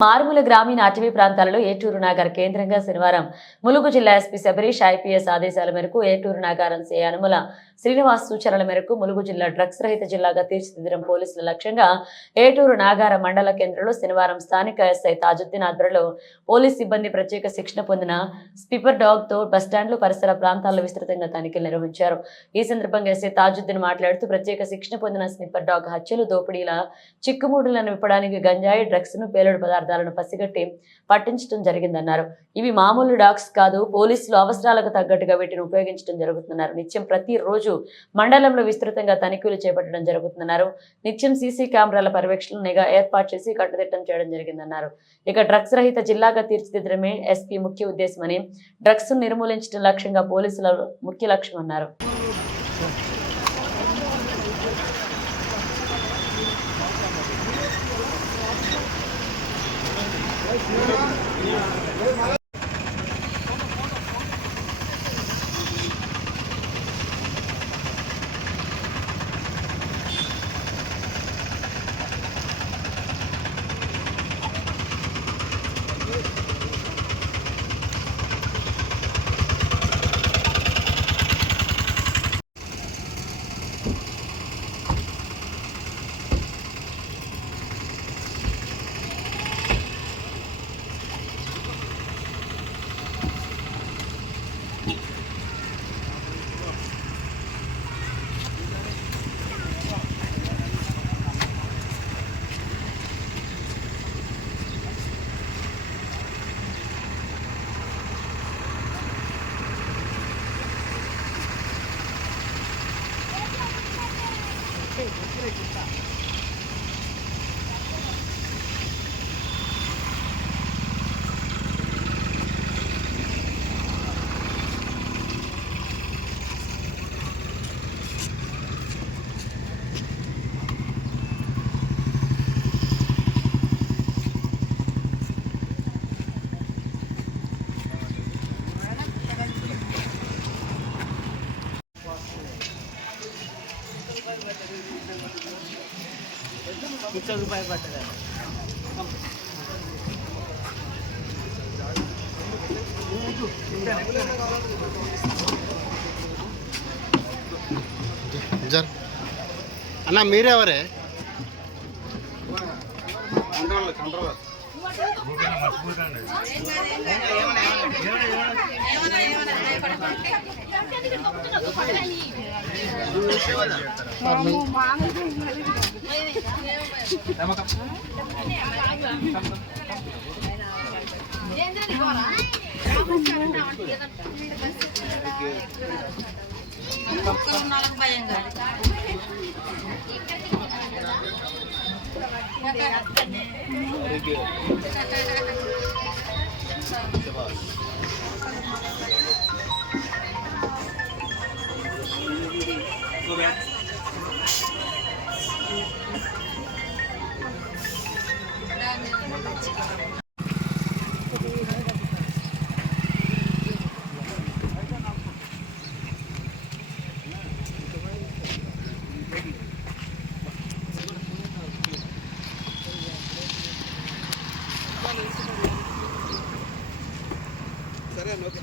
మారుమూల గ్రామీణ అటవీ ప్రాంతాలలో ఏటూరు నాగర్ కేంద్రంగా శనివారం ములుగు జిల్లా ఎస్పీ శబరీష్ ఐపీఎస్ ఆదేశాల మేరకు ఏటూరు నాగారం సే అనుమల శ్రీనివాస్ సూచనల మేరకు ములుగు జిల్లా డ్రగ్స్ రహిత జిల్లాగా తీర్చిదిద్దడం పోలీసుల లక్ష్యంగా ఏటూరు నాగార మండల కేంద్రంలో శనివారం స్థానిక ఎస్ఐ తాజుద్దీన్ ఆధ్వర్యంలో పోలీస్ సిబ్బంది ప్రత్యేక శిక్షణ పొందిన స్పీపర్ డాగ్ తో బస్టాండ్లు పరిసర ప్రాంతాల్లో విస్తృతంగా తనిఖీలు నిర్వహించారు. ఈ సందర్భంగా ఎస్ఐ తాజుద్దీన్ మాట్లాడుతూ ప్రత్యేక శిక్షణ పొందిన స్నిప్పర్ డాగ్ హత్యలు, దోపిడీల చిక్కుముడులను విప్పడానికి గంజాయి, డ్రగ్స్ ను, పేలుడు పదార్థాలను పసిగట్టి పట్టించడం జరిగిందన్నారు. ఇవి మామూలు డాగ్స్ కాదు, పోలీసులు అవసరాలకు తగ్గట్టుగా వీటిని ఉపయోగించడం జరుగుతుందన్నారు. నిత్యం ప్రతిరోజు మండలంలో విస్తృతంగా తనిఖీలు చేపట్టడం జరుగుతుందన్నారు. నిత్యం సీసీ కెమెరాల పర్యవేక్షణ నిఘా ఏర్పాటు చేసి కట్టుదిట్టం చేయడం జరిగిందన్నారు. ఇక డ్రగ్స్ రహిత జిల్లాగా తీర్చిదిద్దడమే ఎస్పీ ముఖ్య ఉద్దేశమని, డ్రగ్స్ నిర్మూలించడం లక్ష్యంగా పోలీసుల ముఖ్య లక్ష్యం అన్నారు. ₹100 పట్టదా అన్న మీరెవరే? సరే అన్న, ఓకే.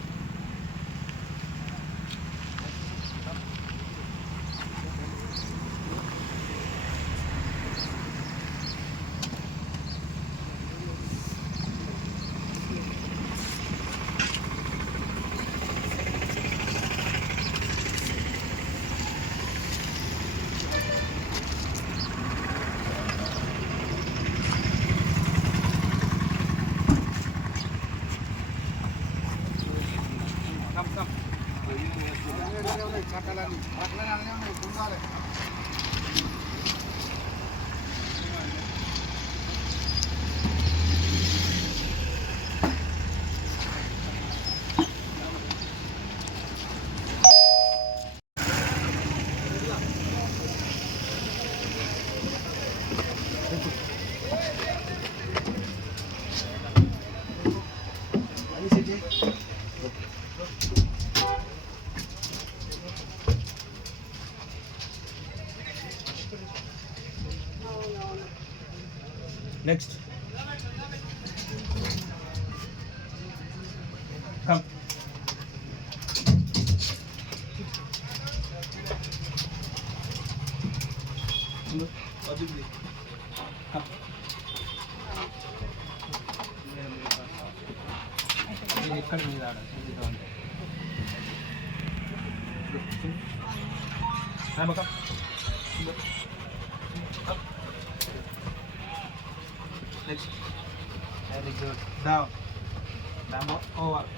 Come. ఎక్కడ మీద next very good down down over